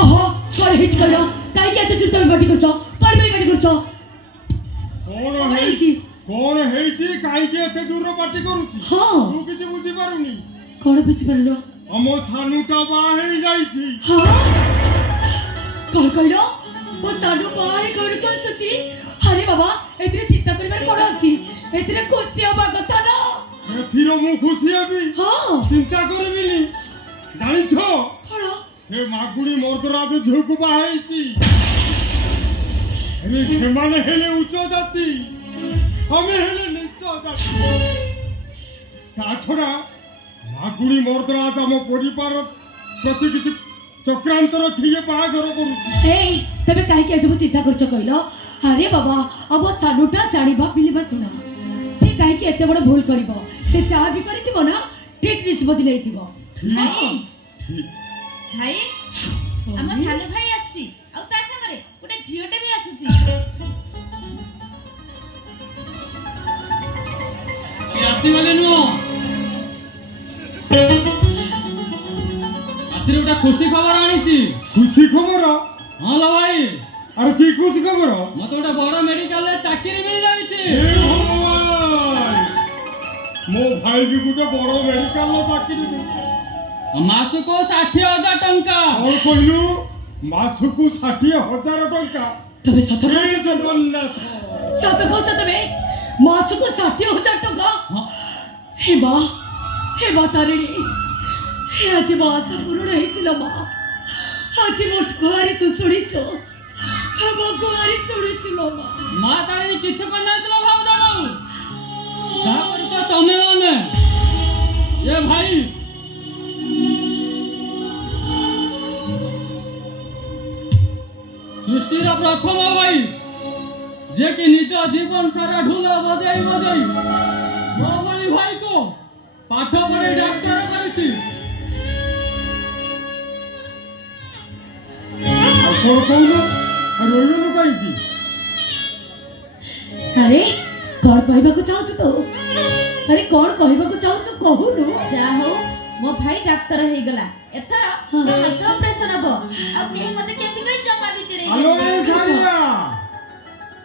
ओहो कौन हेच करो काई के एते तुम पार्टी करछो कौन भाई पार्टी करछो कौन हेची काई के एते दूर पार्टी करूची हां तू किछि बुझी पारुनी कौन बुझी पारलो हम सानुटा बा हे जाईची हां कौन कहलो वो सानु बाहर घर तो सची अरे बाबा एतरे चिंता करबार कोन अछि एतरे खुशी होबा कथा ना एथिरो मु खुशी हेबी हां चिंता करबिनी जानि छो कोन से मागुडी मर्दराज झुक बा हेची अरे से माने हेले उच्च जाति हमें हेले नीच जाति ता छोड़ा मागुडी मर्दराज हम परिवार प्रति किछि चक्रांत रखिए बाहागर करूची ए तबे काहे के सब चिंता करछ कहलो अरे बाबा अब सानुटा जानिबा पिलिबा सुना से काहे के एते बड़ भूल करबो से चाह भी करितिबो ना ठीक निष्पत्ति लेतिबो भाई भाई हम सानु भाई आछि आ ता संगरे गोटे झियोटे भी आसुची आसी वाले नो आतिर उटा खुशी खबर आनीची खुशी खबर हां ला भाई अरे की खुशी खबर मते उटा बड़ मेडिकल रे चाकरी मिल जाईची हे भगवान मो भाई की गुटे बड़ मेडिकल लो चाकरी दे मासको 60,000 टंका और कहलु मासको 60,000 टंका तबे सत हे जगन्नाथ सत कहछ तबे मासको 60,000 टका हे बा तारिणी हे आज बासा पूर्ण हेचिलो मा आज मोट घरी तू सुनिचो हम घरी सुनिचलो मा तारिणी किछ करना चलो भाव जाऊ जा करतो तमे माने ये भाई सृष्टि रो प्रथम भाई जे कि निज जीवन सारा ढोल बजाई मो भली भाई को पाठ पढ़े डॉक्टर करती कौन कहलु रोइलु काई की अरे कौन कहबा को चाहत तो अरे कौन कहबा को चाहत कहूनु जा हो मो भाई डॉक्टर हे गला एथरा हार्ट ऑपरेशन हबो आ के मते केमि कई जमा बिचरे हेलो ए सारिया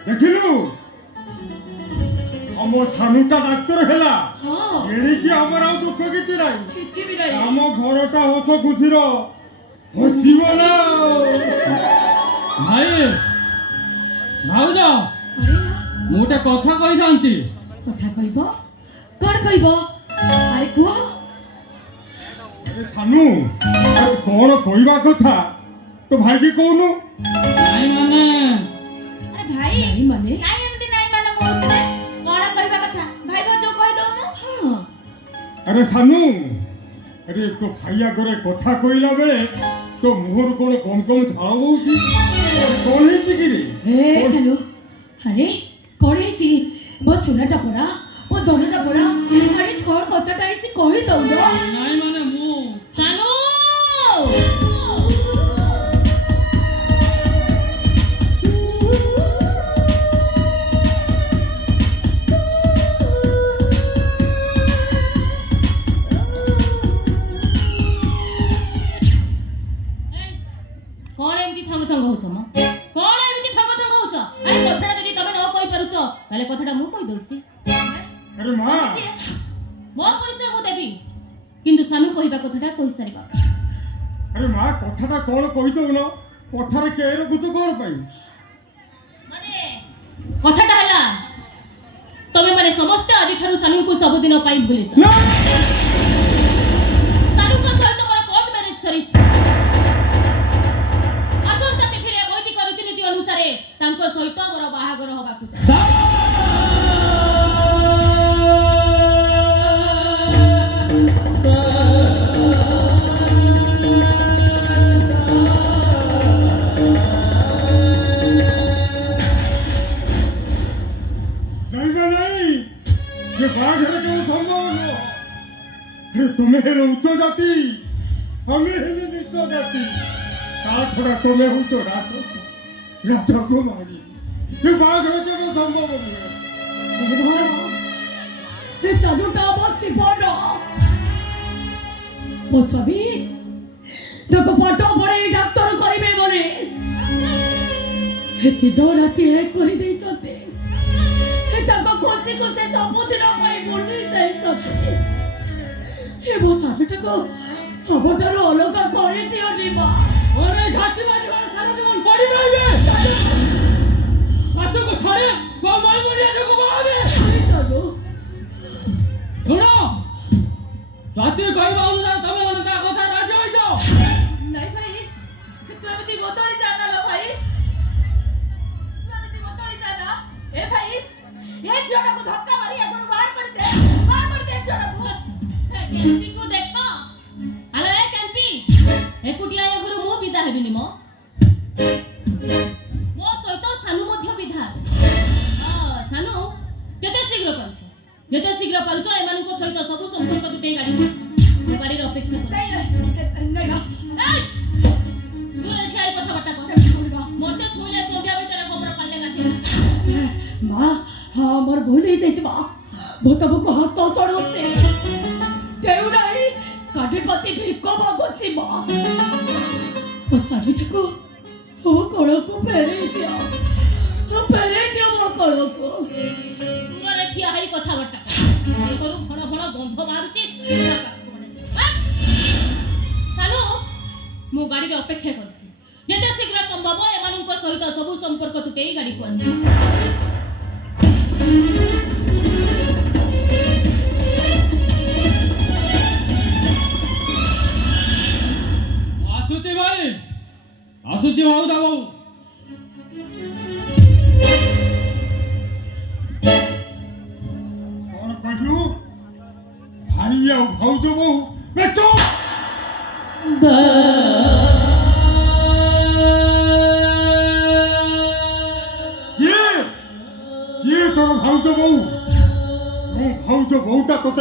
देखिलु हम सानुटा डॉक्टर हेला हां एड़ी की हमर आ दुख किछि नाही किछि भी नहीं हम घरटा हस खुशी रो हसिबो ना भाई भाउजा अरे ना मोटे कथा कहि जानती कथा कहबो कौन कहबो अरे को अरे सानू अरे कौन कहबा कथा तो भाई की कहनु नहीं माने अरे भाई नहीं माने काई एमती नाही माने मोतले कोन कहबा कथा भाई भजो कहि दउनु हां अरे सानू अरे तो भाइया करे कथा कहला बेले तो मुहर कोन कम कम झाळ होउची कौन हेची की रे ए चलो अरे कौन हेची मो सुनाटा पड़ा मो दोनोटा पड़ा अरे कौन कथाटा हेची कहि दउनो नहीं माने मु सानू कोन एमती थंग थंग होछ म कोन एमती थंग थंग होछ अरे कथाटा जदी तमे न कहि पारुछ ताले कथाटा मु कहि दउछि अरे मां मो परिचय मु देबी किंतु सानु कहिबा कथाटा कहि सारिबा अरे मां कथाटा कौन कहि दउनो कथारे के रखुछ कोन पई माने कथाटा हला तमे माने समस्त आजि ठारु सानु को सब दिन पाई भूलिछ ना सानु को सहित मोर कोर्ट मैरिज सरिछ आसंता तिथिरे वैदिक रीतिनीति अनुसारे तांको सहित मोर बाहागर होबाकु नहीं ये बाघर के संभव न अरे तुम्हें हेलो उच्च जाति हमें हेले नीच जाति ता छोड़ा तुम्हें उच्च राजकुमारी ये बाघर के संभव नहीं ये सानुटा मो जीवन मो स्वामी ତାକୁ ପାଠ ପଢ଼େଇ ଡାକ୍ତର କରିବେ ବୋଲି ଦିନ ରାତି ଏକ କରିଦେଇଛନ୍ତି। ତାଙ୍କ ଖୁସିକୁ ସେ ସବୁଦିନ ପାଇଁ ଭୁଲି ଯାଇଛନ୍ତି। ମୋ ସ୍ୱାମୀଟାକୁ ଆମଠାରୁ ଅଲଗା କରିଦିଅନି ମା। अरे झाटी मारी वाला सारा जीवन पड़ी रहिबे आतो को छोड़े को मार मुड़िया जो को बावे ଚାଲୁ सुनो स्वाति कहबा अनुसार तमे मन का कथा राजी होई जाओ नहीं भाई तू एमती बदली जाना लो भाई तू एमती बदली जाना ए भाई ये जोड़ा को धक्का मारी अपन बाहर कर दे जोड़ा को केल्पी को देखो हेलो ए केल्पी एकुटिया ए घरु मु विदा हेबिनी मो सहित सानू मध्य विदा सानू जेते शीघ्र पारुछ एमानको सहित सब संपर्क तुटे गाड़ी अपेक्षा कर नहीं ना दूर ठिया कथा बाटा को मते छुले संध्या भीतर गोबर पाले गाती ମା ହଁ ମୋର ଭୁଲ ହେଇଯାଇଛି ମା। ଭୂତକୁ ହାତ ଚଢଉଛି କେଉ ନାହିଁ କାଠି କତି ଭିକ ମାଗୁଛି ମା। ମୋ ଶାଢ଼ୀଟାକୁ ମୋ କୋଳକୁ ଫେରେଇ ଦିଅ ମୋ କୋଳକୁ। ଦୂରରେ ଠିଆ ହେଇ କଥା ବାଟା ଦେହରୁ ଭଣ ଭଣ ଗନ୍ଧ ବାହାରୁଛି ସାନୁ ମୁଁ ଗାଡ଼ିରେ ଅପେକ୍ଷା କରିଛି ଯେତେ ଶୀଘ୍ର ସମ୍ଭବ ଏମାନଙ୍କ ସହିତ ସବୁ ସମ୍ପର୍କ ତୁଟେଇ ଗାଡ଼ିକୁ ଆସିବ। आसुची भाई आसुची भाऊ जाऊ कौन कहलु भाई आ भौज बहु बेचो ये तोर भौज बहु जो भौज बहुटा तो